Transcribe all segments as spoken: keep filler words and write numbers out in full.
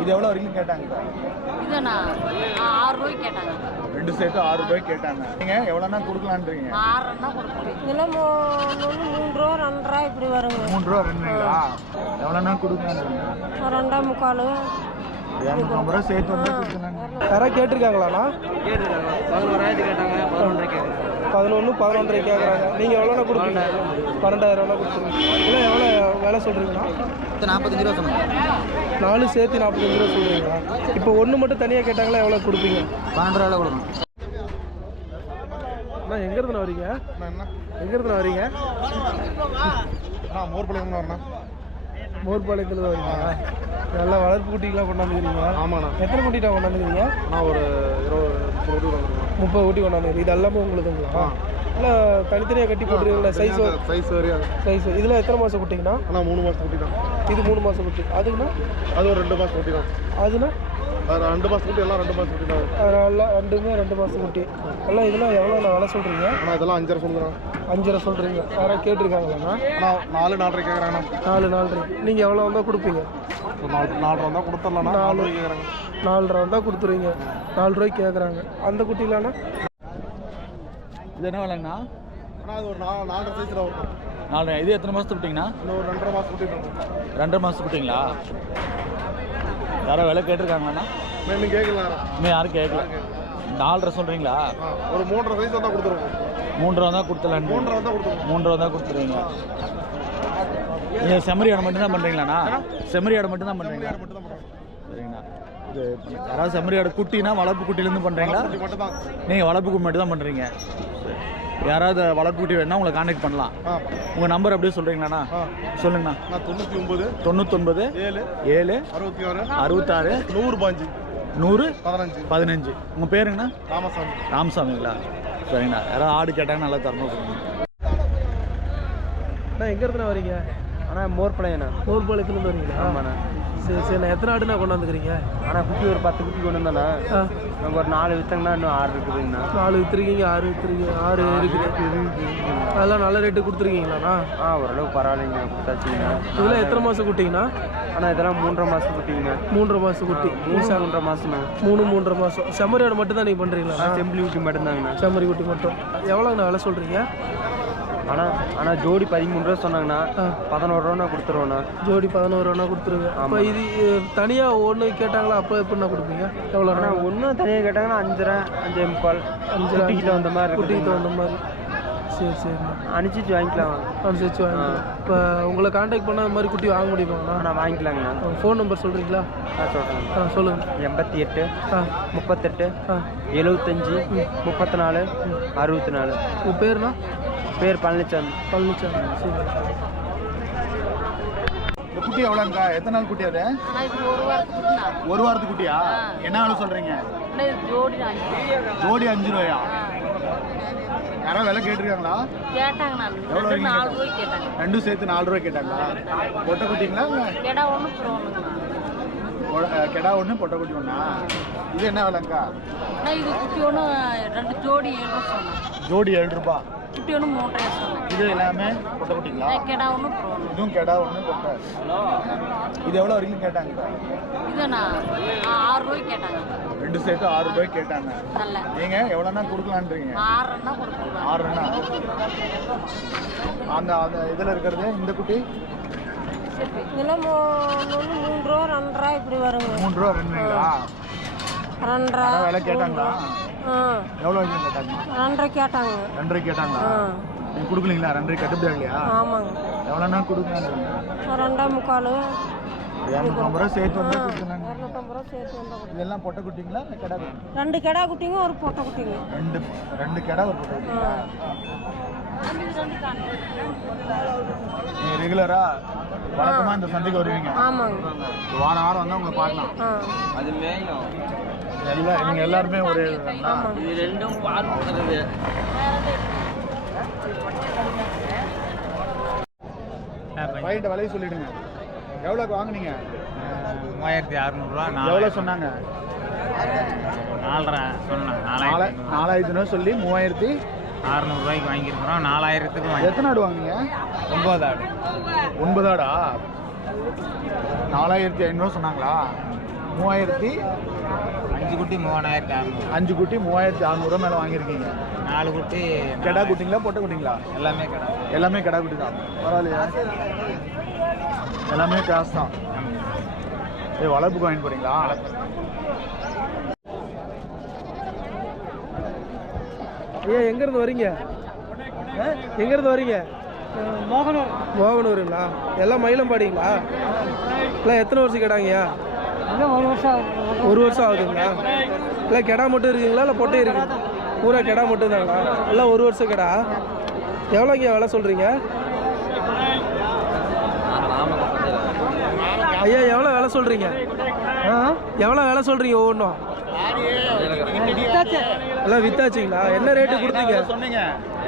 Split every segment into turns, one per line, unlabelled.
இது எவ்வளோ வரைக்கும் கேட்டாங்க?
இது நான் ஆறு ரூபாய்க்கு கேட்டாங்க.
ரெண்டு சேர்த்து ஆறு ரூபாய்க்கு கேட்டாங்க. நீங்கள் எவ்வளோனா கொடுக்கலான்றீங்க?
ஆறுன்னா கொடுப்போம்.
இதெல்லாம் மூணு ரூபா ரெண்டு ரூபா இப்படி வருங்க.
மூணு ரூபா ரெண்டுங்களா? எவ்வளோனா கொடுக்கலான்றீங்க?
ரெண்டா முக்கால்
இரநூத்தம்பது ரூபா சேர்த்து வந்து கொடுக்கலாங்க.
யாராவது கேட்டிருக்காங்களாண்ணா?
கேட்டுருக்காங்க. பதினோராயிரத்து கேட்டாங்க, பதினொன்றரை கேட்குறாங்க.
பதினொன்று பதினொன்றரை கேட்குறாங்க. நீங்கள் எவ்வளோண்ணா கொடுப்பீங்க? பன்னெண்டாயிரம்னா கொடுத்துருங்க. இல்லை எவ்வளோ வேலை சொல்கிறீங்கண்ணா?
நாற்பத்தஞ்சு ரூபா சொன்னாங்க.
நாலு சேர்த்து நாற்பத்தஞ்சு ரூபா சொல்கிறீங்களா? இப்போ ஒன்று மட்டும் தனியாக கேட்டாங்களா எவ்வளோ கொடுப்பீங்க?
பன்னெண்டு ரூபா கொடுக்கணும்.
அண்ணா எங்கேருந்துண்ணா வரீங்க? எங்கேருந்துண்ணா வரீங்க?
நான் மோர்பாளையம் வரேண்ணா.
மோர்பாளையத்தில் வரீங்களா? நல்லா வளர்ப்பு குட்டிகளாக கொண்டாந்துக்கிறீங்க.
ஆமாண்ணா.
எத்தனை குட்டிட்டா கொண்டாந்துக்கிறீங்க?
நான் ஒரு இருபது முப்பது குட்டி வந்துருக்கேன்.
முப்பது குட்டி கொண்டாந்துக்கிறீங்க. இது எல்லாமே உங்களுதுங்களா? இல்லை தனித்தனியாக கட்டி போட்டுருக்கீங்களா? சைஸ்
சைஸ் வரையா?
சைஸ் இதில் எத்தனை மாதம் குட்டிங்கண்ணா?
ஆனால் மூணு மாதம் குட்டி தான்.
இது மூணு மாதம் குட்டி. அதுக்குண்ணா?
அது ஒரு ரெண்டு மாதம் குட்டி தான்.
அதுண்ணா?
அது ரெண்டு மாதம் குட்டி, எல்லாம் ரெண்டு மாதம் குட்டி தான்.
நல்லா ரெண்டுமே ரெண்டு மாதம் குட்டி. எல்லாம் இதெல்லாம் எவ்வளோ நான் விலை சொல்கிறீங்க?
ஆனால் இதெல்லாம் அஞ்சரை சொல்லுறேன்.
அஞ்சரை சொல்கிறீங்க. யாராவது கேட்டிருக்காங்களாண்ணா?
ஆனால் நாலு நாலரை கேட்குறாங்கண்ணா.
நாலு நாலரை. நீங்கள் எவ்வளோ வந்தால் கொடுப்பீங்க?
நாலு நாலரை வந்தால் கொடுத்துடலாண்ணா. நாலு ரூபாய்க்கு கேட்குறாங்க.
நாலரை வந்தால் கொடுத்துருவீங்க. நாலு ரூபாய்க்கு கேட்குறாங்க. அந்த குட்டிலாண்ணா?
இது என்ன விலைங்கண்ணா?
ஆனால் அது ஒரு நாலு நாலரை சைஸில் வரும்.
நாலு. இது எத்தனை மாதத்து விட்டிங்கண்ணா?
இன்னும் ஒரு ரெண்டரை மாதம் குட்டி இருக்கும்.
ரெண்டரை மாதத்து விட்டிங்களா? யாரோ விலை கேட்டிருக்காங்களாண்ணா?
இன்னும் கேட்கலாம்.
இன்னும் யாரும் கேட்கல. நாலரை சொல்கிறீங்களா?
ஒரு மூன்றரை சைஸ் வந்தால் கொடுத்துருவோம்.
மூன்றரை தான் கொடுத்துடலாம்.
மூன்றரை வந்தால் கொடுத்துருவோம்.
மூன்றரை தான் கொடுத்துருவீங்க. நீங்கள் செம்மறி ஆடை மட்டும்தான் பண்ணுறீங்களாண்ணா? செம்மறி ஆடை மட்டும்தான் பண்ணுறீங்களா?
மட்டும் தான் பண்ணுறோம்.
சரிங்கண்ணா. இது யாராவது செம்மறி ஆடை குட்டினா வளர்ப்பு குட்டிலேருந்து பண்ணுறீங்களா?
மட்டும் தான்.
நீங்கள் வளர்ப்பு குட்டி மட்டும் தான் பண்ணுறீங்க. யாராவது வளர்ப்பு குட்டி வேணா உங்களை கான்டாக்ட் பண்ணலாம்.
ஆ.
உங்கள் நம்பர் அப்படியே சொல்கிறீங்களாண்ணா? சொல்லுங்கண்ணா.
நான் தொண்ணூற்றி ஒம்பது
தொண்ணூத்தொன்பது
ஏழு
ஏழு
அறுபத்தி ஆறு
அறுபத்தாறு
நூறு பாஞ்சு
நூறு
பதினஞ்சு
பதினஞ்சு. உங்கள் பேருங்கண்ணா?
ராமசாமி.
ராமசாமிங்களா? சரிங்கண்ணா. யாராவது ஆடு கேட்டாங்கன்னா நல்லா தரணும் கொடுங்க.
அண்ணா எங்கேருந்துண்ணா வரீங்க?
ஆனால் மோர்பாளையண்ணா.
மோர்பாளையத்துலேருந்து வரீங்களா?
ஆமாண்ணா.
சரி சரிண்ணா. எத்தனை ஆடுண்ணா கொண்டாந்துக்கிறீங்க?
ஆனால் குட்டி ஒரு பத்து குட்டி கொண்டு வந்தோண்ணா.
ஆ.
நாங்கள் ஒரு நாலு விற்றங்கன்னா இன்னும் ஆறு இருக்குதுங்கண்ணா.
நாலு விற்றுருக்கீங்க, ஆறு விற்றுருக்கீங்க. ஆறு இருக்குது. அதெல்லாம் நல்ல ரேட்டு கொடுத்துருக்கீங்களாண்ணா?
ஆ ஓரளவுக்கு பரவாயில்லைங்க, கொடுத்தாச்சுங்கண்ணா.
இதெல்லாம் எத்தனை மாதம் குட்டிங்கண்ணா?
ஆனால் இதெல்லாம் மூன்றரை மாதம் குட்டிங்கண்ணா.
மூன்றரை மாதம் குட்டி.
மூணு மூன்றரை மாதம்ண்ணா.
மூணு மூன்றரை மாதம். செம்மறி ஆடு மட்டும் தான் நீங்கள் பண்ணுறீங்களா?
செம்பிளி குட்டி மட்டும்தாங்கண்ணா.
செம்மறி குட்டி மட்டும். எவ்வளோங்கண்ணா விலை சொல்கிறீங்க?
ஆனால் ஆனால் ஜோடி பதிமூணு ரூபா சொன்னாங்கண்ணா. பதினோரு ரூபா கொடுத்துருவோண்ணா.
ஜோடி பதினோரு ரூபா கொடுத்துருங்க. அப்போ இது தனியாக ஒன்று கேட்டாங்களா? அப்போ எப்படின்னா கொடுப்பீங்க? எவ்வளோ?
ஆனால் ஒன்றும் தனியாக கேட்டாங்கன்னா அஞ்சரை அஞ்சு முக்கால்
அஞ்சு
குட்டிக்கிட்ட வந்த மாதிரி
குட்டிக்கிட்ட வந்த மாதிரி. சரி சரிண்ணா.
அனுப்பிச்சு வாங்கிக்கலாம்.
அனுப்பிச்சு வாங்கிக்கலாம். இப்போ உங்களை கான்டாக்ட் பண்ணால் அது மாதிரி குட்டி வாங்க முடியுமாங்கண்ணா?
நான் வாங்கிக்கலாங்கண்ணா.
ஃபோன் நம்பர் சொல்கிறீங்களா?
ஆ சொல்கிறேன்.
ஆ சொல்லுங்கள்.
எண்பத்தி எட்டு
ஆ
முப்பத்தெட்டு
ஆ
எழுபத்தஞ்சி முப்பத்தி நாலு அறுபத்தி நாலு.
உங்கள் பேருண்ணா?
பேர் பழனிசாமி.
பழனிசாமி. சரி.
இந்த குட்டி எவ்வளோங்கக்கா? எத்தனை நாள் குட்டி அது?
ஆனால் இது ஒரு வாரத்துக்கு தான்.
ஒரு வாரத்துக்கு குட்டியா? என்ன வேலை சொல்கிறீங்க?
ஆனால் இது ஜோடி தான்.
ஜோடி அஞ்சு ரூபாயா? யாராவது விலை கேட்டிருக்காங்களா?
கேட்டாங்க. நான்
எவ்வளோ
ரெண்டு நாலு ரூபாய்க்கு கேட்டாங்க.
ரெண்டும் சேர்த்து நாலு ரூபாய் கேட்டாங்களா? பொட்டை குட்டிங்களா?
கேடா ஒன்று போடுவாங்கண்ணா.
கெடா ஒன்று பொட்டை குட்டி ஒன்றா? இது என்ன விலைங்கக்கா?
ஆனால் இது குட்டி ஒன்று ரெண்டு ஜோடி ஏழு ரூபா சொன்னேன்.
ஜோடி ஏழு ரூபா.
குட்டி ஒன்று மூன்றரை சொன்னேன்.
இது எல்லாமே பொட்டை குட்டிங்களா?
கேடா ஒன்று போடுவாங்க.
இதுவும் கெடா ஒன்று பொட்டை. இது எவ்வளோ வரைக்கும் கேட்டாங்க?
இது நான் ஆறு ரூபாய்க்கு கேட்டாங்க.
ரெண்டு சேர்த்து ஆறு ரூபாய்க்கு கேட்டாங்க.
நல்ல.
நீங்கள் எவ்வளோனா கொடுக்கலான்றீங்க?
ஆறுன்னா கொடுக்கலாம்.
ஆறுண்ணா. அந்த அந்த இதில் இருக்கிறது இந்த குட்டி
இதெல்லாம் மூணு ரூபா ரெண்டு ரூபா இப்படி வருங்க.
மூணு ரூபா ரெண்டுங்களா?
ரெண்டரை.
விலை கேட்டாங்களா?
ஆ
எவ்வளோ வரைக்கும் கேட்டாங்க?
ரெண்டரை கேட்டாங்க.
ரெண்டரை கேட்டாங்களா?
ஆ
நீங்கள் கொடுக்கலீங்களா? ரெண்டரை கட்டுப்படி இல்லையா?
ஆமாங்க.
எவ்வளோனா கொடுக்கலான்றீங்க?
ரெண்டா முக்கால்
இரநூத்தம்பது ரூபா சேர்த்து வந்து கொடுக்கலாங்க.
இரநூத்தம்பது ரூபா சேர்த்து வந்தால்
இதெல்லாம் பொட்டை குட்டிங்களா இல்லை கெடா குட்டி?
ரெண்டு கெடா குட்டிங்க ஒரு பொட்டை குட்டிங்க.
ரெண்டு ரெண்டு கெடா ஒரு பொட்டை குட்டிங்களா? நீங்கள் ரெகுலராக வழக்கமாக இந்த சந்தைக்கு வருவீங்க?
ஆமாங்க.
வாரம் வாரம் வந்தால் உங்களை பார்க்கலாம்.
ஆ
அது மேயும்
எல்லாம் நீங்கள் எல்லாருமே ஒரு
இது ரெண்டும் பார்க்கிறது.
ரைட்டு விலையை சொல்லிவிடுங்க. எவ்வளோக்கு வாங்குனீங்க?
மூவாயிரத்தி அறநூறுவா.
எவ்வளோ சொன்னாங்க?
நாலரை சொன்னேன்.
நாலா நாலாயிரத்தி ரூபா சொல்லி மூவாயிரத்தி
அறநூறுவாய்க்கு வாங்கியிருக்கிறோம். நாலாயிரத்துக்கு
எத்தனை ஆடு வாங்குங்க?
ஒம்பது ஆடு.
ஒன்பது ஆடா? நாலாயிரத்தி ஐநூறுவா சொன்னாங்களா? மூவாயிரத்தி
அஞ்சு குட்டி மூவாயிரத்தி அறநூறு.
அஞ்சு குட்டி மூவாயிரத்தி அறநூறுவா மேலே வாங்கியிருக்கீங்க.
நாலு குட்டி
கெடா குட்டிங்களா பொட்டை குட்டிங்களா?
எல்லாமே கடை.
எல்லாமே கெடா குட்டி தான். பரவாயில்லையா? எல்லாமே காசு தான். ஏ வளர்ப்புக்கு வாங்கி போறீங்களா?
ஐயா எங்கேருந்து வரீங்க? எங்கேருந்து வரீங்க? மோகனூர். மோகனூருங்களா? எல்லாம் மயிலம்பாடிங்களா? இல்லை எத்தனை வருஷம் கேட்டாங்கய்யா?
ஒரு வருஷம்
ஒரு வருஷம் ஆகுதுங்களா? இல்லை கெடா மட்டும் இருக்குங்களா இல்லை பொட்டை இருக்குது? பூரா கெடா மட்டும் தாங்களா? எல்லாம் ஒரு வருஷம் கெடா. எவ்வளோங்க விலை சொல்கிறீங்க? ஐயா எவ்வளோ விலை சொல்கிறீங்க? எவ்வளோ விலை சொல்கிறீங்க ஒவ்வொன்றும்? எல்லாம் வித்தாச்சுங்களா? என்ன ரேட்டு கொடுத்தீங்க?
சொன்னீங்க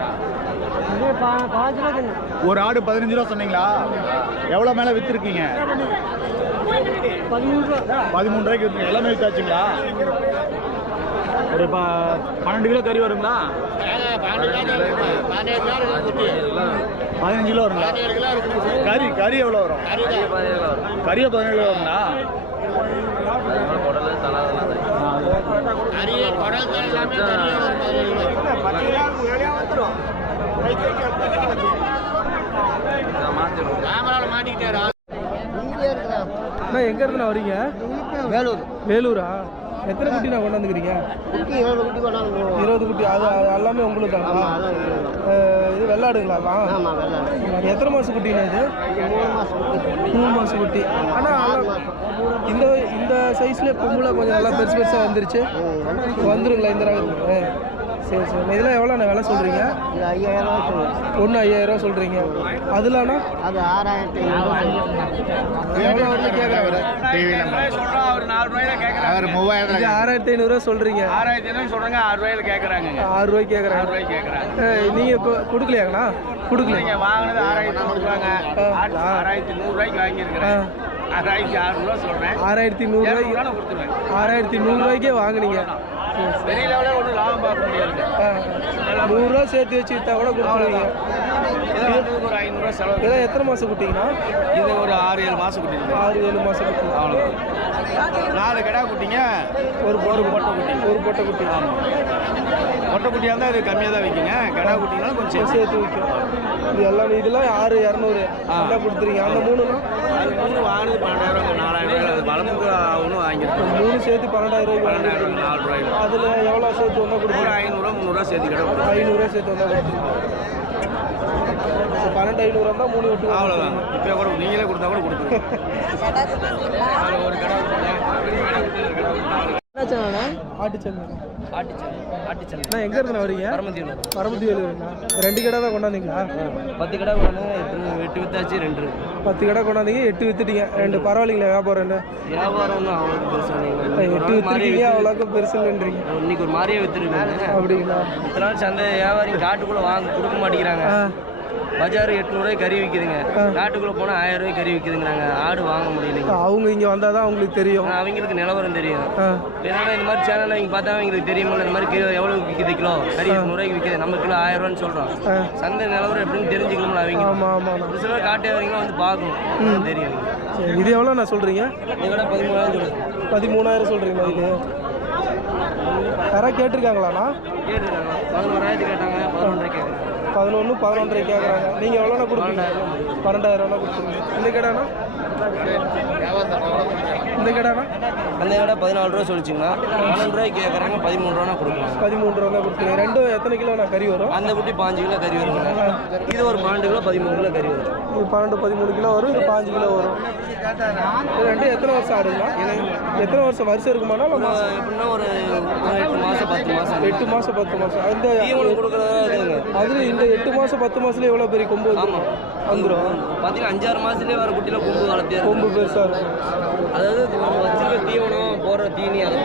பாஞ்சு ரூபா.
ஒரு ஆடு பதினஞ்சு ரூபா சொன்னீங்களா? எவ்வளோ மேலே விற்றுருக்கீங்க?
பதிமூணு ரூபா.
பதிமூணு ரூபாய்க்கு விற்றுங்க. எல்லாமே வித்தாச்சுங்களா? ஒரு ப பன்னெண்டு கிலோ கறி வருங்களா? பதினஞ்சு கிலோ வருங்களா? கறி கறி எவ்வளோ வரும்? கறியை பதினேழு கிலோ வருங்களா?
அண்ணா எங்க இருந்து வரீங்க?
வேலூர்.
வேலூரா? எத்தனை குட்டி நான் கொண்டாந்துக்கிறீங்க?
குட்டி இருபது குட்டி கொண்டாந்து.
இருபது குட்டி. அது அது எல்லாமே உங்களுக்கு தானா? இது வெள்ளாடுங்களா?
ஆமாம் வெள்ளாடு.
எத்தனை மாதம் குட்டிண்ணா இது?
மூணு மாதம் குட்டி.
மூணு மாதம் குட்டி. ஆனால் இந்த இந்த சைஸில் பொம்பளை கொஞ்சம் நல்லா பெருசு பெருசாக வந்துருச்சு. வந்துருங்களா இந்த ரகத்துக்கு? சரி சரி. இதெல்லாம் எவ்வளோண்ணா விலை சொல்கிறீங்க?
இது ஐயாயிரம் ரூபா சொல்லுங்கள்.
ஒன்று ஐயாயிரரூவா சொல்கிறீங்க. அதுலாண்ணா?
அது ஆறாயிரத்தி ஐநூறு.
எவ்வளோ வந்து கேட்குறாங்க?
அவர் மூவாயிரம்
இது ஆறாயிரத்தி ஐநூறுரூவா சொல்கிறீங்க.
ஆறாயிரத்தி ஐநூறு சொல்றாங்க. ஆறு ரூபாயில கேட்கறாங்க.
ஆறு ரூபாய்க்கு கேட்குறாங்க.
ரூபாய்க்கு கேட்கறாங்க.
நீங்கள் இப்போ கொடுக்கலையாங்கண்ணா? கொடுக்கலைங்க.
வாங்கினது ஆறாயிரத்தி கொடுக்குறாங்க. ஆறாயிரத்தி நூறு ரூபாய்க்கு வாங்கியிருக்கிறேன். ஆறாயிரத்தி ஆறு ரூபா சொல்றேன்.
ஆறாயிரத்தி நூறுரூவாய்க்கு
கொடுத்துருவேன்.
ஆறாயிரத்தி நூறுரூவாய்க்கே வாங்கினீங்க.
பெரிய லெவலில் ஒன்றும் லாபம் பார்க்க முடியாது.
நூறுரூவா சேர்த்து வச்சு விற்றா கூட கொடுத்துருவீங்க.
ஒரு ஐநூறுரூவா செலவு.
இதெல்லாம் எத்தனை மாதம் குட்டிங்கண்ணா?
இது ஒரு ஆறு ஏழு மாதம் குட்டி.
ஆறு ஏழு மாதம் குட்டி.
அவ்வளோதான். நாலு கடா குட்டிங்க.
ஒரு ஒரு பொட்டை குட்டி. ஒரு பொட்டை குட்டி.
பொட்டை குட்டியாக இருந்தால் இது கம்மியாக தான் விற்குங்க. கடா குட்டினாலும் கொஞ்சம்
சேர்த்து விற்கும். இது எல்லாம் இதெல்லாம் ஆறு இரநூறு எல்லாம் கொடுத்துருங்க. அந்த மூணுனா
அது மூணு வாங்கினது பன்னெண்டாயிரம் நாலாயிரம் ரூபாய். அது வளர்ந்து ஆகணும் வாங்கியிருக்கோம்.
மூணு சேர்த்து பன்னெண்டாயிரம் ரூபாய்க்கு
பன்னெண்டாயிரம்
வாங்கிருக்கீங்க.
நாலு ரூபாய்.
அதில் எவ்வளோ சேர்த்து வந்தால்
ஒரு
கொடுப்பீங்க?
ஐநூறுரூவா முந்நூறுரூவா சேர்த்து கடை.
ஐநூறுரூவா சேர்த்து வந்தால் கொடுத்துருங்க. பன்னெண்டு ஐநூறு இருந்தால் மூணு விட்டு
அவ்வளோதான். இப்போ கூட நீங்களே கொடுத்தா கூட கொடுத்துருங்க. ஒரு கடை
ஆட்டுச்சந்தை.
ஆட்டுச்சல் ஆட்டுச்சல்
அண்ணா எங்கே இருந்து வரீங்க?
பரமத்தியூர்.
பரமத்தி வேலுங்களா? ரெண்டு கடை தான் கொண்டாந்தீங்களா?
பத்து கடை கொண்டு எட்டு எட்டு வித்தாச்சு ரெண்டு இருக்கு.
பத்து கடை கொண்டாந்தீங்க, எட்டு வித்துட்டீங்க. ரெண்டு பரவாயில்லைங்களா வியாபாரம்? என்ன
வியாபாரம் ஒன்றும் அவ்வளோக்கு பெருசு இல்லைங்க.
எட்டு வித்துருக்கீங்க, அவ்வளோக்கும் பெருசு இல்லைன்றீங்க.
இன்னைக்கு ஒரு மாதிரியே வித்துருக்காங்க.
அப்படிங்களா?
இத்தனை நாள் சந்தை வியாபாரி காட்டுக்குள்ளே வாங்க கொடுக்க மாட்டேங்கிறாங்க. பஜார் எட்நூறுவாய்க்கு கறி விற்கிதுங்க. காட்டுக்குள்ளே போனால் ஆயிரம் ரூபாய்க்கு கறி விற்கிதுங்கிறாங்க. ஆடு வாங்க முடியலைங்க.
அவங்க இங்கே வந்தால் தான் அவங்களுக்கு தெரியும்.
அவங்களுக்கு நிலவரம் தெரியும். என்னன்னா இந்த மாதிரி சேனலில் அவங்க பார்த்தா அவங்களுக்கு தெரியுமில்ல, இந்த மாதிரி கிலோ எவ்வளோ விற்கிது, கிலோ கறி எட்நூறுவாய்க்கு விற்கிது, நம்ம கிலோ ஆயிரம் ரூபான்னு சொல்கிறோம். சந்தை நிலவரம் எப்படின்னு தெரிஞ்சுக்கணும்ல அவங்க.
ஆமாம் ஆமாம்.
ஒரு சிலர் காட்டு வியாபாரிங்களும் வந்து பார்க்கணும், தெரியும்.
சரி, இது எவ்வளோ நான் சொல்கிறீங்க?
இதோட பதிமூணாயிரம் சொல்லுது.
பதிமூணாயிரம் சொல்கிறீங்களா? இது யாராவது கேட்டிருக்காங்களாண்ணா?
கேட்டுருக்காங்க. பதினோராயிரத்து கேட்டாங்க, பதினொன்றரை கேட்குறாங்க.
பதினொன்று பதினொன்றரை கேட்குறாங்க. நீங்கள் எவ்வளோண்ணா கொடுப்பீங்க? பன்னெண்டாயிரம்னா கொடுத்துருங்க. இந்த கடைண்ணா? இந்த கடைண்ணா?
அந்த கடை பதினாலு ரூபா சொல்லிச்சிங்கன்னா பன்னெண்டு ரூபாய்க்கு கேட்குறாங்க. பதிமூணு ரூபா கொடுக்கலாம்.
பதிமூன்று ரூபா கொடுத்துருங்க. ரெண்டும் எத்தனை கிலோண்ணா கறி வரும்?
அந்த குட்டி பாஞ்சு கிலோ கறி வருங்க. இது ஒரு பன்னெண்டு கிலோ பதிமூணு கிலோ கறி வரும்.
இது பன்னெண்டு பதிமூணு கிலோ வரும். இது பாஞ்சு கிலோ வரும். இது ரெண்டும் எத்தனை வருஷம் ஆடுங்களா? எத்தனை வருஷம் வருஷம் இருக்குமாண்ணா?
எப்படின்னா ஒரு எட்டு மாதம் பத்து மாதம்
எட்டு மாதம் பத்து மாதம் அந்த
தீவனம் கொடுக்குறதா இருக்குங்க.
அது இந்த எட்டு மாதம் பத்து மாதத்துல எவ்வளோ பெரிய கொம்பு
ஆமாம் வந்துடும். பார்த்தீங்கன்னா அஞ்சாறு மாதத்துலேயே வர குட்டியில் கொம்பு வளர்த்தியா
கொம்பு பெருசாக இருக்கும்.
அதாவது நம்ம வச்சுருக்க தீவனம் போடுற தீனி அதை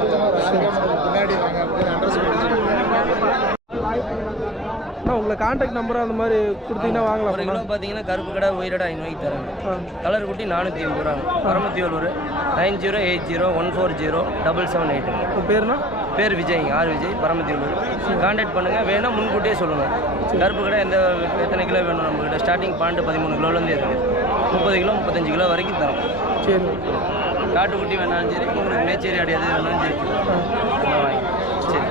அண்ணா உங்களை கான்டாக்ட் நம்பர் அந்த மாதிரி கொடுத்தீங்கன்னா வாங்கலாம்.
ஒரு கிலோ பார்த்தீங்கன்னா கருப்பு கடை உயிரோட ஐநூறுக்கு தராங்க. கலர் குட்டி நானூற்றி ஐம்பது ரூபாங்க. Paramathi Vellore nine zero eight zero one four zero double seven eight.
உங்கள் பேருண்ணா?
பேர் விஜய், ஆர் விஜய், பரமத்தி வேலூர். கான்டாக்ட் பண்ணுங்கள். வேணால் முன்கூட்டியே சொல்லுங்கள். கருப்பு கடை எந்த எத்தனை கிலோ வேணும் நம்மக்கிட்ட? ஸ்டார்டிங் பாயிண்ட் பதிமூணு கிலோலேருந்து இருக்குது. முப்பது கிலோ முப்பத்தஞ்சு கிலோ வரைக்கும் தரோம்.
சரி.
காட்டுக்குட்டி வேணாலும் சரி உங்களுக்கு மேச்சேரி ஆடு எது வேணாலும் சரி நல்லா வாங்கி சரி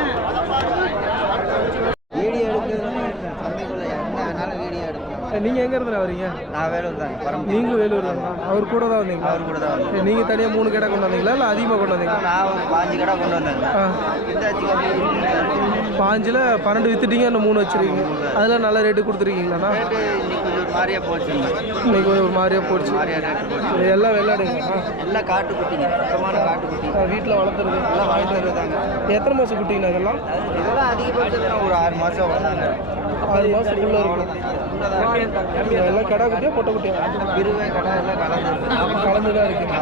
வீடியோ எடுக்கிறது சந்தைக்குள்ள என்ன வேணாலும் வீடியோ எடுக்கலாம்.
நீங்கள் எங்கே இருந்து வரீங்க?
நான் வேலூர் தாங்க பரம்பு.
நீங்களும் வேலூர் தானா? அவர் கூட தான் வந்தீங்களா?
அவர் கூட தான் வந்தேன்.
நீங்கள் தனியாக மூணு கடை கொண்டு வந்தீங்களா இல்லை அதிகமாக கொண்டு வந்தீங்களா?
நான் ஒரு பாஞ்சு கடை கொண்டு வந்தேன்.
ஆ
வித்தாச்சு கம்மி
பாஞ்சில் பன்னெண்டு வித்துட்டீங்க, இன்னும் மூணு வச்சுருக்கீங்க. அதில் நல்ல ரேட்டு கொடுத்துருக்கீங்களாண்ணா?
ரேட்டு இன்னைக்கு கொஞ்சம் ஒரு மாதிரியா போச்சு.
இன்னைக்கு ஒரு மாதிரியாக போச்சு.
மாதிரியா ரேட்டு போச்சு.
இது எல்லாம் வெள்ளாடுங்களா?
எல்லாம் காட்டுக்குட்டிங்க, சுத்தமான காட்டுக்குட்டி.
வீட்டில் வளர்த்துறது
எல்லாம் வாங்கிட்டு வருதாங்க.
எத்தனை மாதம் குட்டிங்கண்ணா இதெல்லாம்?
இதெல்லாம் அதிகபட்சம் ஒரு ஆறு மாதம் வளர்ந்தாங்க.
ஆறு மாதத்துக்குள்ளே இருக்கும். எல்லாம் கடை குட்டியா பொட்டை குட்டியா?
இருவே கடை எல்லாம் கலந்து
கலந்து தான் இருக்குங்க.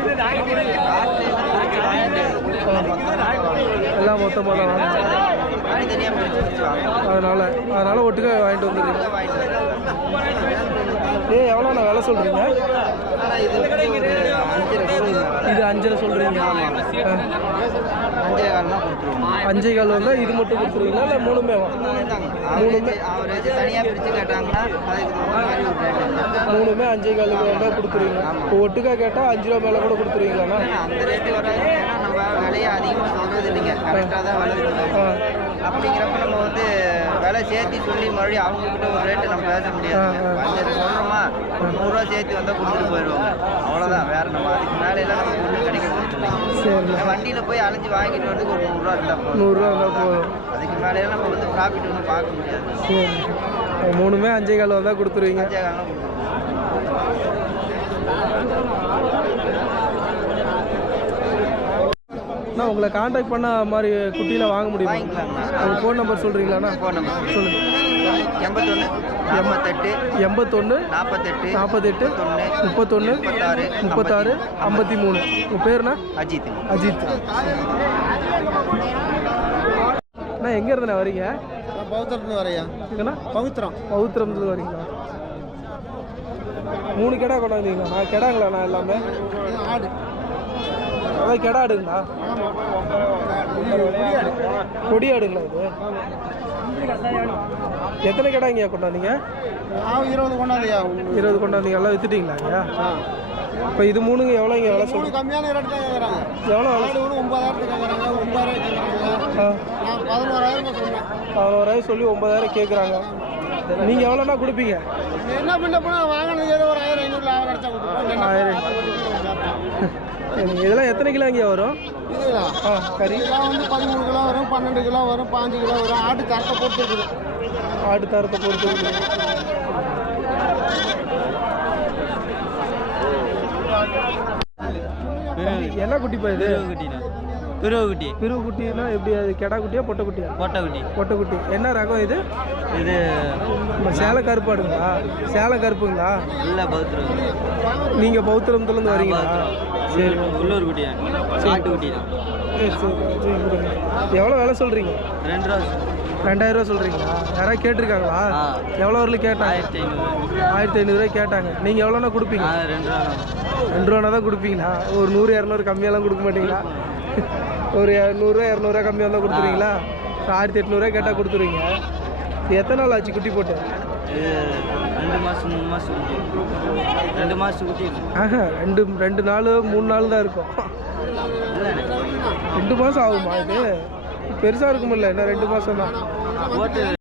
எல்லாம் மொத்தமாக தான் வாங்க.
தனித்தனியாக பிரிச்சு பிரிச்சு வாங்க.
அதனால் அதனால் ஒட்டுக்கா வாங்கிட்டு வந்துடுறீங்க.
வாங்கிட்டு
ஏ எவ்வளோ நான் விலை சொல்கிறீங்க?
ஆனால் இது வந்து ஒரு அஞ்சு லட்சம்
இது அஞ்சரை சொல்கிறீங்க.
அஞ்சே கால் தான் கொடுத்துருவோம்.
அஞ்சே கால் வந்தால் இது மட்டும் கொடுத்துருவீங்களா இல்லை மூணுமே?
மூணுமே அவரேஜ் தனியாக பிரித்து கேட்டாங்கன்னா அதுக்கு தகுந்த மாதிரி ஒரு ரேட் இல்லை.
மூணுமே அஞ்சே காலுக்கு வந்தால் கொடுத்துருவீங்க. இப்போ ஒட்டுக்கா கேட்டால் அஞ்சு ரூபா மேலே கூட கொடுத்துருவீங்களாண்ணா?
அந்த ரேட்டு வராது. ஏன்னா நம்ம விலையை அதிகமாக சொல்கிறது இல்லைங்க, கரெக்டாக தான் விலை சொல்லுவோம். அப்படிங்கிறப்ப நம்ம வந்து விலை சேர்த்து சொல்லி மறுபடியும் அவங்கக்கிட்ட ஒரு ரேட்டு நம்ம பேச முடியாது. அஞ்சரை சொல்கிறோமா நூறுரூவா சேர்த்து வந்தால் கொடுத்துட்டு போயிடுவாங்க, அவ்வளோதான். வேறு நம்ம அதுக்கு மேலே எல்லாம் நம்ம ஒன்றும் கிடைக்கிறது இல்லைங்க.
சரி,
வண்டியில் போய் அலைஞ்சு வாங்கிட்டு வரதுக்கு ஒரு நூறுரூவா இருந்தால் போதும்.
நூறுரூவா இருந்தால் போதும்.
அதுக்கு மேலேயெல்லாம் நம்ம வந்து ப்ராஃபிட் ஒன்றும் பார்க்க முடியாது.
சரி, மூணுமே அஞ்சே கால் வந்தால் கொடுத்துருவீங்க.
அஞ்சே காலம் கொடுத்துருவோம்.
அண்ணா உங்களை காண்டாக்ட் பண்ண மாதிரி குட்டியில் வாங்க முடியுமா?
வாங்கிக்கலாங்கண்ணா.
உங்கள் ஃபோன் நம்பர் சொல்கிறீங்களாண்ணா?
ஃபோன் நம்பர்
சொல்லுங்கள்.
எண்பத்தொன்று எண்பத்தெட்டு
எண்பத்தொன்று
நாற்பத்தெட்டு
நாற்பத்தெட்டு முப்பத்தொன்று
முப்பத்தாறு
முப்பத்தாறு ஐம்பத்தி மூணு. உங்கள் பேருண்ணா?
அஜித்.
அஜித். அண்ணா எங்கே இருந்தண்ணா வரீங்க?
பௌத்திரத்து வரையா?
எங்கண்ணா?
பவித்திரம்.
பௌத்திரம்ல வரீங்களா? மூணு கெடா கொண்டு வந்தீங்களா? நான் கெடாங்களாண்ணா எல்லாமே?
ஆடு.
அதான் கெடா ஆடுங்களா? கொடி ஆடுங்களா இது? எத்தனை கெடா இங்கே கொண்டாந்தீங்க?
இருபது கொண்டாந்தியா?
இருபது கொண்டாந்தீங்க. எல்லாம் வித்துட்டீங்களா ஐயா? இப்போ இது மூணுங்க எவ்வளோ இங்கே விலை சொல்லுங்க?
கம்மியான ரேட்டு தான் கேட்குறாங்க.
எவ்வளோ விலை?
ஆடு ஒன்று ஒன்பதாயிரத்துக்கு கேட்குறாங்க, ஒன்பதாயிரம் கேட்குறாங்க.
ஆ
நான் பதினோராயிரம் சொன்னேன்.
பதினோராயிரம் சொல்லி ஒன்பதாயிரம் கேட்குறாங்க. நீங்கள் எவ்வளோண்ணா கொடுப்பீங்க?
என்ன பண்ண போனால் வாங்கினது ஏதோ ஒரு ஆயிரம் ஐநூறு லாபம் கிடைச்சா கொடுப்போம்.
ஆயிரம். இதெல்லாம் எத்தனை கிலோ இங்கே வரும்?
இதுங்களா?
ஆ கறி
இதெல்லாம் வந்து பதிமூணு கிலோ வரும், பன்னெண்டு கிலோ வரும், பாஞ்சு கிலோ வரும். ஆட்டு தரத்தை பொறுத்து இருக்குது.
ஆடு தரத்தை பொறுத்து இருக்குது. என்ன குட்டிப்பா இது?
குட்டிண்ணா பிறகு குட்டி.
பிரிவு குட்டினா எப்படி? அது கெடா குட்டியா பொட்டை குட்டியா?
பொட்டை குட்டி.
பொட்டை குட்டி. என்ன ரகம் இது?
இது
நம்ம சேலை கருப்பாடுங்களா? சேலை கருப்புங்களா?
இல்லை பௌத்திரம்.
நீங்கள் பௌத்திரத்துலேருந்து வரீங்களா? சரி,
உள்ளூர் குட்டியா? காட்டு குட்டி தான்.
சரி சரி சரி கொடுங்க. எவ்வளோ விலை சொல்கிறீங்க?
ரெண்டு ரூபா.
ரெண்டாயிரம் ரூபா சொல்கிறீங்களா? யாராவது கேட்டிருக்காங்களா?
ஆ.
எவ்வளோ வரலும் கேட்டாங்க?
ஆயிரத்தி ஐநூறு.
ஆயிரத்தி ஐநூறுரூவா கேட்டாங்க. நீங்கள் எவ்வளோண்ணா கொடுப்பீங்க?
ஆ ரெண்டு ரூபா.
ரெண்டு ரூபானா தான் கொடுப்பீங்களா? ஒரு நூறு இரநூறு கம்மியெல்லாம் கொடுக்க மாட்டீங்களா? ஒரு நூறுரூவா இரநூறுவா கம்மியாக இருந்தால் கொடுத்துருவீங்களா? ஆயிரத்தி எட்நூறுவா கேட்டால் கொடுத்துருவீங்க. எத்தனை நாள் ஆச்சு குட்டி போட்டு?
இது ரெண்டு மாதம் மூணு மாதம் குட்டி. ரெண்டு மாதம் குட்டி.
ஆஹா, ரெண்டு ரெண்டு நாள் மூணு நாள் தான் இருக்கும். ரெண்டு மாதம் ஆகுமா இது? பெருசாக இருக்குமில்ல, என்ன ரெண்டு மாதம் தான்
போட்டு